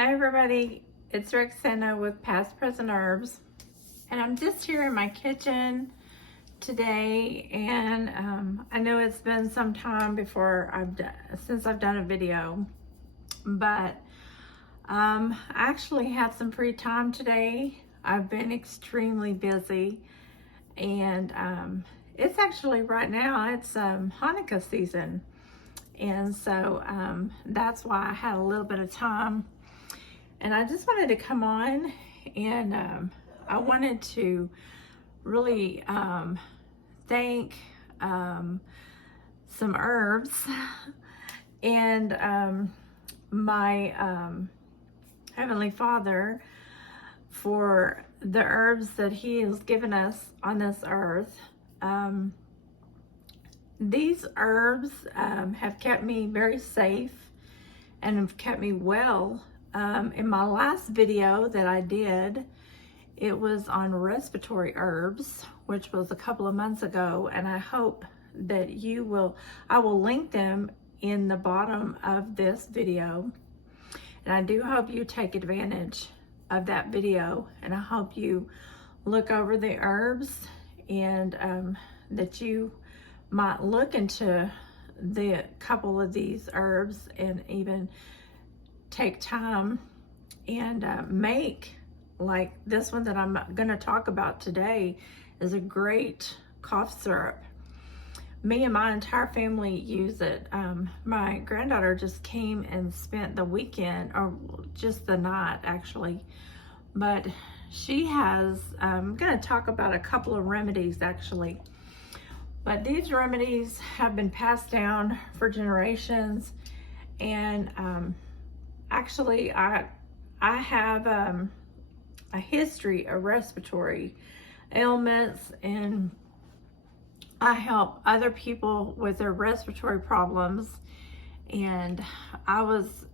Hi everybody, it's Rexanna with Past Present Herbs, and I'm just here in my kitchen today, and I know it's been some time since I've done a video, but I actually have some free time today. I've been extremely busy, and it's actually right now it's Hanukkah season, and so that's why I had a little bit of time. And I just wanted to come on and I wanted to really thank some herbs and my Heavenly Father for the herbs that He has given us on this earth. These herbs have kept me very safe and have kept me well. In my last video that I did, it was on respiratory herbs, which was a couple of months ago, and I hope that I will link them in the bottom of this video. And I do hope you take advantage of that video, and I hope you look over the herbs and that you might look into the couple of these herbs and even take time and make, like this one that I'm going to talk about today is a great cough syrup. Me and my entire family use it. My granddaughter just came and spent the weekend, or just the night actually, but she has, I'm going to talk about a couple of remedies actually, but these remedies have been passed down for generations. And actually, I have a history of respiratory ailments, and I help other people with their respiratory problems. And I was,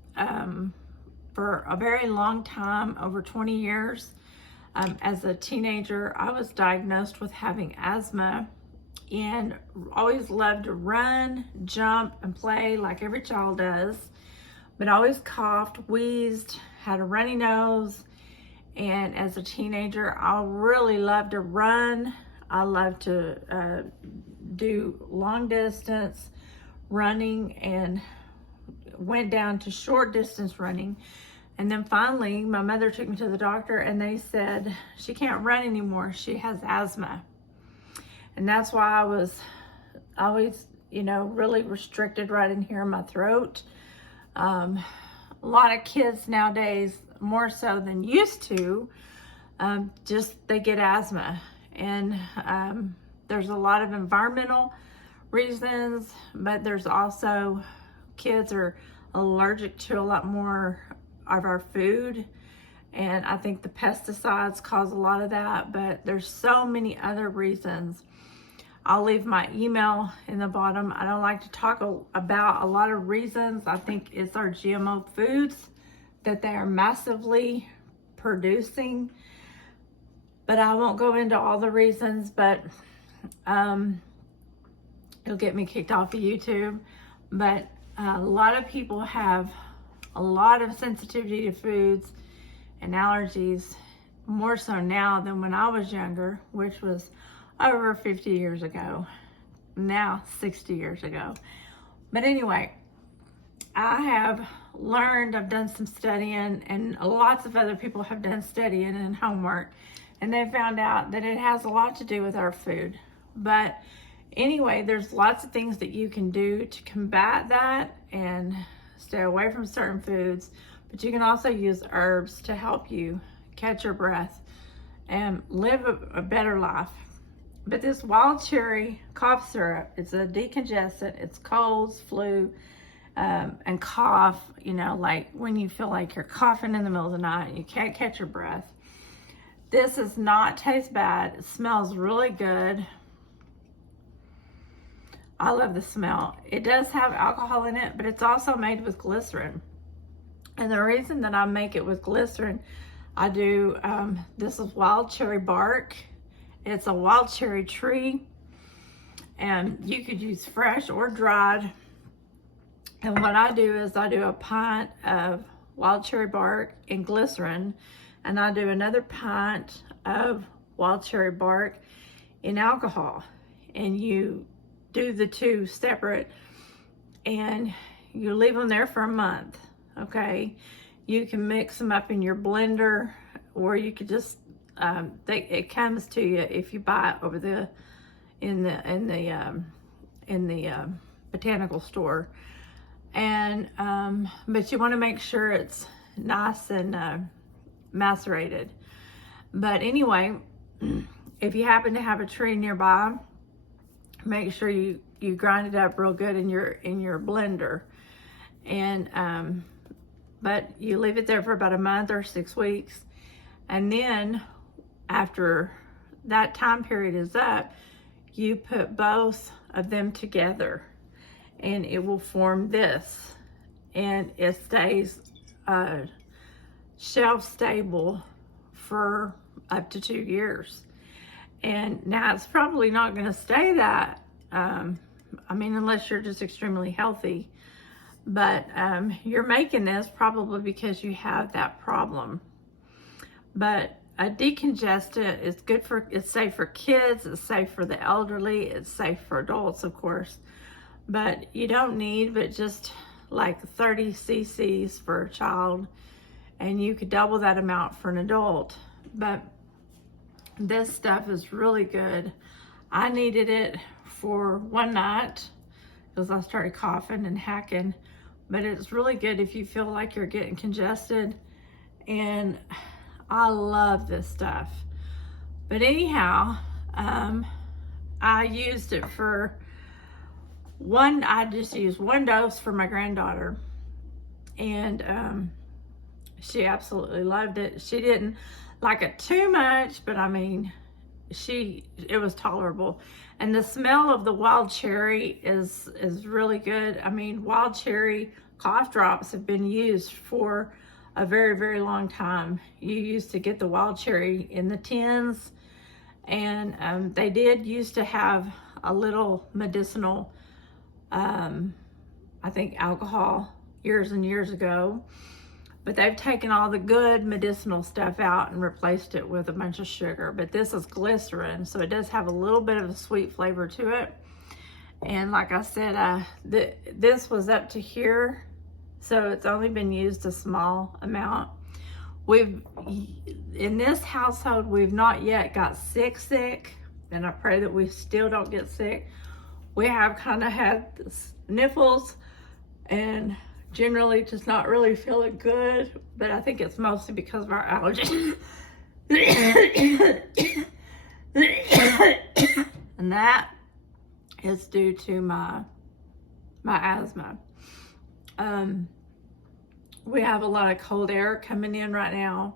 for a very long time, over 20 years, as a teenager, I was diagnosed with having asthma, and always loved to run, jump, and play like every child does. But I always coughed, wheezed, had a runny nose, and as a teenager, I really loved to run. I loved to do long distance running, and went down to short distance running. And then finally, my mother took me to the doctor, and they said she can't run anymore. She has asthma. And that's why I was always, really restricted right in here in my throat. A lot of kids nowadays, more so than used to, they get asthma. And there's a lot of environmental reasons, but there's also kids are allergic to a lot more of our food. And I think the pesticides cause a lot of that, but there's so many other reasons. I'll leave my email in the bottom. I don't like to talk about a lot of reasons. I think it's our GMO foods that they are massively producing, but I won't go into all the reasons, but it'll get me kicked off of YouTube. But a lot of people have a lot of sensitivity to foods and allergies, more so now than when I was younger, which was over 50 years ago, now 60 years ago. But anyway, I have learned, I've done some studying, and lots of other people have done studying and homework, and they found out that it has a lot to do with our food. But anyway, there's lots of things that you can do to combat that and stay away from certain foods, but you can also use herbs to help you catch your breath and live a better life. But this wild cherry cough syrup, it's a decongestant. It's colds, flu, and cough, like when you feel like you're coughing in the middle of the night and you can't catch your breath. This does not taste bad. It smells really good. I love the smell. It does have alcohol in it, but it's also made with glycerin. And the reason that I make it with glycerin, I do, this is wild cherry bark. It's a wild cherry tree, and you could use fresh or dried. And what I do is I do a pint of wild cherry bark and glycerin, and I do another pint of wild cherry bark in alcohol, and you do the two separate and you leave them there for a month. Okay, you can mix them up in your blender, or you could just it comes to you if you buy it over the in the botanical store. And but you want to make sure it's nice and macerated. But anyway, if you happen to have a tree nearby, make sure you grind it up real good in your blender. And but you leave it there for about a month or 6 weeks, and then after that time period is up, you put both of them together and it will form this, and it stays shelf stable for up to 2 years. And now it's probably not going to stay that, I mean, unless you're just extremely healthy, but you're making this probably because you have that problem. But a decongestant is good for, it's safe for kids, it's safe for the elderly, it's safe for adults, of course. But you don't need but just like 30 cc's for a child, and you could double that amount for an adult. But this stuff is really good. I needed it for one night because I started coughing and hacking, but it's really good if you feel like you're getting congested, and I love this stuff. But anyhow, I used it for I just used one dose for my granddaughter, and she absolutely loved it. She didn't like it too much, but I mean, it was tolerable. And the smell of the wild cherry is really good. I mean, wild cherry cough drops have been used for a very, very long time. You used to get the wild cherry in the tins, and they did used to have a little medicinal, I think, alcohol years and years ago. But they've taken all the good medicinal stuff out and replaced it with a bunch of sugar. But this is glycerin, so it does have a little bit of a sweet flavor to it. And like I said, this was up to here, so it's only been used a small amount. In this household, we've not yet got sick, and I pray that we still don't get sick. We have kind of had sniffles and generally just not really feeling good, but I think it's mostly because of our allergies. And that is due to my asthma. We have a lot of cold air coming in right now.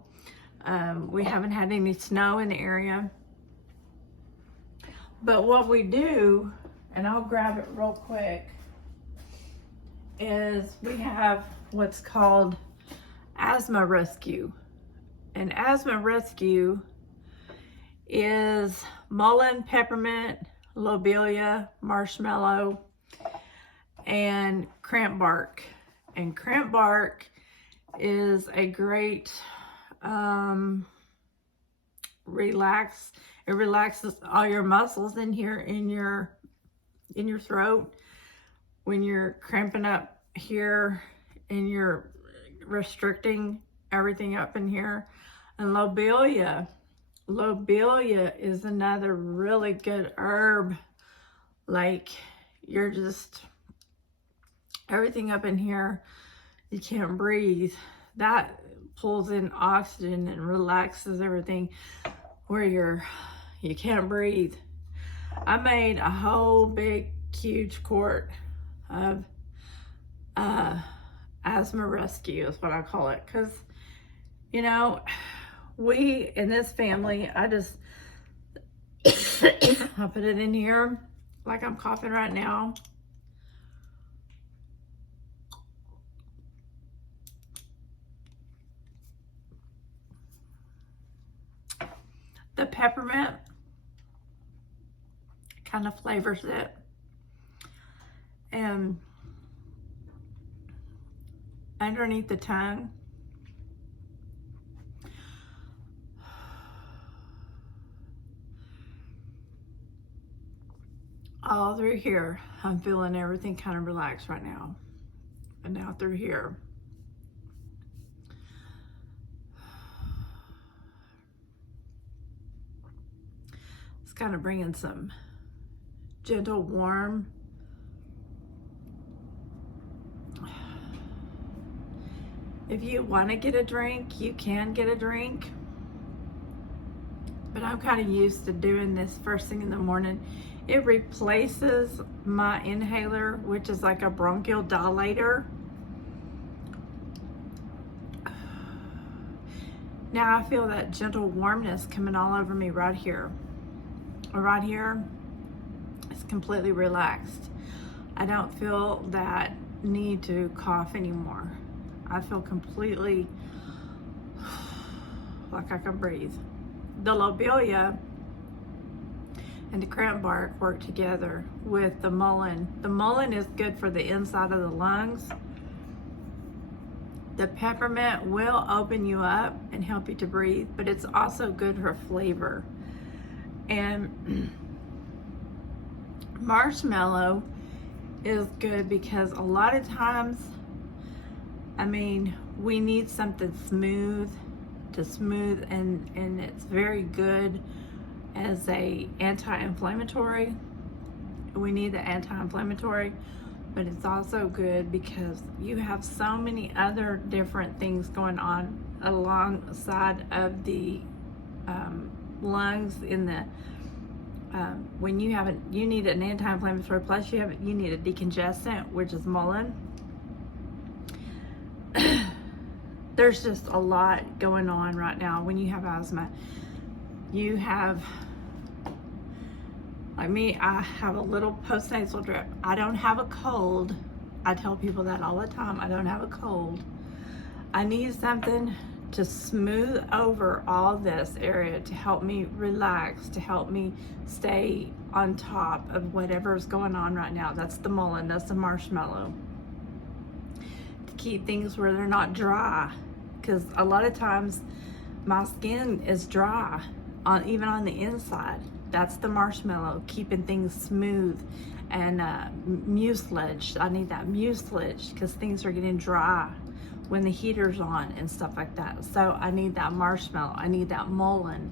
We haven't had any snow in the area. But what we do, and I'll grab it real quick, is we have what's called Asthma Rescue. And Asthma Rescue is mullein, peppermint, lobelia, marshmallow, and cramp bark. And cramp bark is a great it relaxes all your muscles in here in your throat when you're cramping up here and you're restricting everything up in here. And lobelia is another really good herb. Like, you're just, everything up in here, you can't breathe. That pulls in oxygen and relaxes everything where you can't breathe. I made a whole big huge quart of Asthma Rescue is what I call it, because you know, we in this family, I just I put it in here like I'm coughing right now. The peppermint kind of flavors it, and underneath the tongue all through here. I'm feeling everything kind of relaxed right now. And now through here. It's kind of bringing some gentle warm. If you want to get a drink, you can get a drink. But I'm kind of used to doing this first thing in the morning. It replaces my inhaler, which is like a bronchial dilator. Now I feel that gentle warmness coming all over me right here. Right here, it's completely relaxed. I don't feel that need to cough anymore. I feel completely like I can breathe. The lobelia and the cramp bark work together with the mullein. The mullein is good for the inside of the lungs. The peppermint will open you up and help you to breathe, but it's also good for flavor. And marshmallow is good because a lot of times, I mean, we need something smooth to smooth, and it's very good as a anti-inflammatory. We need the anti-inflammatory, but it's also good because you have so many other different things going on alongside of the lungs in the when you have you need an anti-inflammatory, plus you need a decongestant, which is mullein. There's just a lot going on right now when you have asthma. You have, like me, I have a little postnasal drip. I don't have a cold. I tell people that all the time. I don't have a cold. I need something to smooth over all this area, to help me relax, to help me stay on top of whatever's going on right now. That's the mullein, that's the marshmallow. To keep things where they're not dry. Because a lot of times my skin is dry, even on the inside. That's the marshmallow, keeping things smooth. And mucilage, I need that mucilage because things are getting dry when the heater's on and stuff like that. So I need that marshmallow, I need that mullein,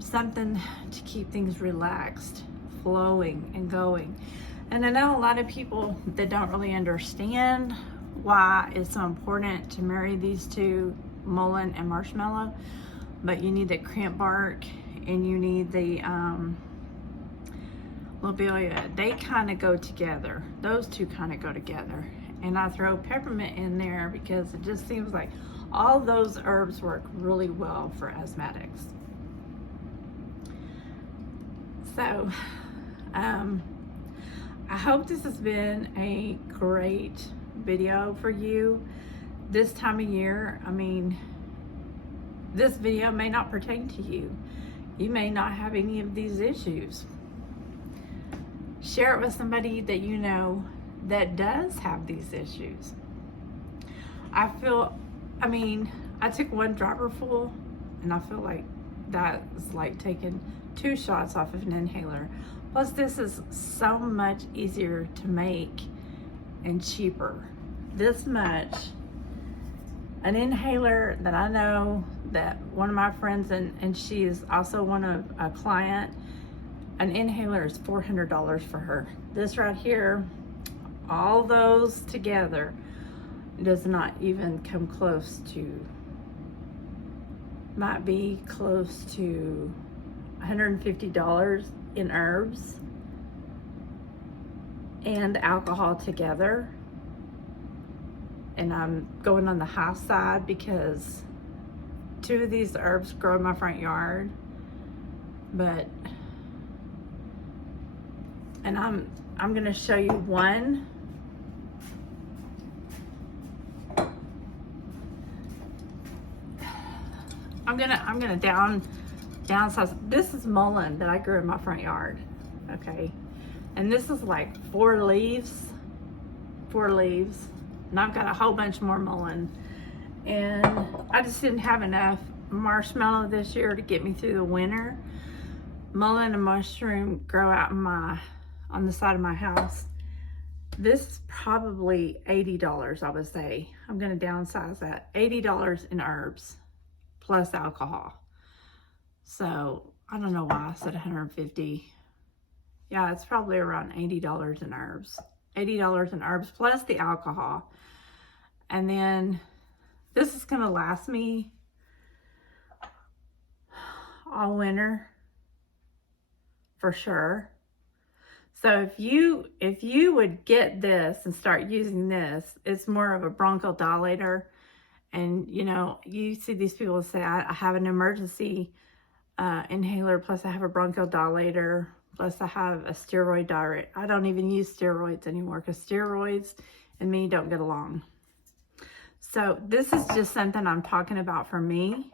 something to keep things relaxed, flowing and going. And I know a lot of people that don't really understand why it's so important to marry these two, mullein and marshmallow, but you need the cramp bark and you need the lobelia. They kind of go together. Those two kind of go together. And I throw peppermint in there because it just seems like all those herbs work really well for asthmatics. So I hope this has been a great video for you this time of year. I mean, this video may not pertain to you. You may not have any of these issues. Share it with somebody that you know that does have these issues. I took one dropper full and I feel like that is like taking 2 shots off of an inhaler. Plus this is so much easier to make and cheaper. This much, an inhaler that I know that one of my friends, and she is also a client, an inhaler is $400 for her. This right here, all those together, does not even come close to, might be close to $150 in herbs and alcohol together. And I'm going on the high side because 2 of these herbs grow in my front yard, and I'm gonna show you one. I'm gonna downsize. This is mullein that I grew in my front yard, okay? And this is like 4 leaves, and I've got a whole bunch more mullein. And I just didn't have enough marshmallow this year to get me through the winter. Mullein and mushroom grow out on on the side of my house. This is probably $80, I would say. I'm going to downsize that. $80 in herbs plus alcohol. So I don't know why I said 150. Yeah, it's probably around $80 in herbs. $80 in herbs plus the alcohol. And then this is going to last me all winter for sure. So if you would get this and start using this, it's more of a bronchodilator. And you know, you see these people say, I have an emergency inhaler, plus I have a bronchodilator, plus I have a steroid diet. I don't even use steroids anymore because steroids and me don't get along. So this is just something I'm talking about for me.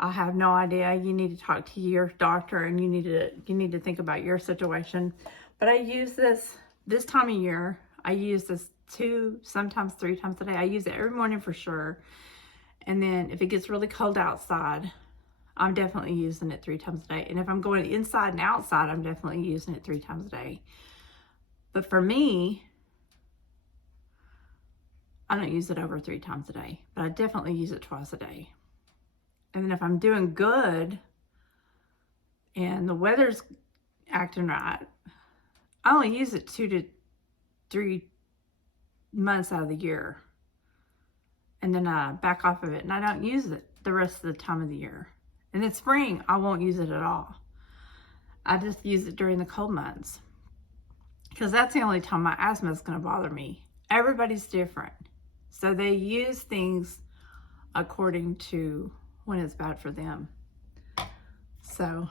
I have no idea. You need to talk to your doctor, and you need to think about your situation. But I use this time of year. I use this 2, sometimes 3 times a day. I use it every morning for sure. And then if it gets really cold outside, I'm definitely using it 3 times a day. And if I'm going inside and outside, I'm definitely using it 3 times a day. But for me, I don't use it over 3 times a day, but I definitely use it twice a day. And then if I'm doing good and the weather's acting right, I only use it 2 to 3 months out of the year. And then I back off of it, and I don't use it the rest of the time of the year. And in spring, I won't use it at all. I just use it during the cold months, because that's the only time my asthma is going to bother me. Everybody's different. So they use things according to when it's bad for them. So,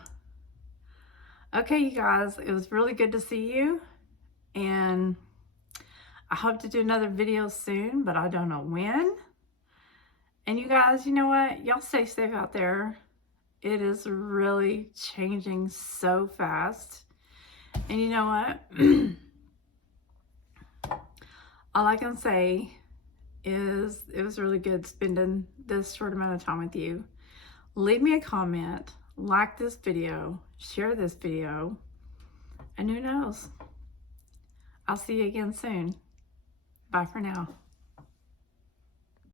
okay, you guys, it was really good to see you. And I hope to do another video soon, but I don't know when. And you guys, you know what? Y'all stay safe out there. It is really changing so fast. And you know what? All I can say is it was really good spending this short amount of time with you. Leave me a comment, like this video, share this video, and who knows? I'll see you again soon. Bye for now.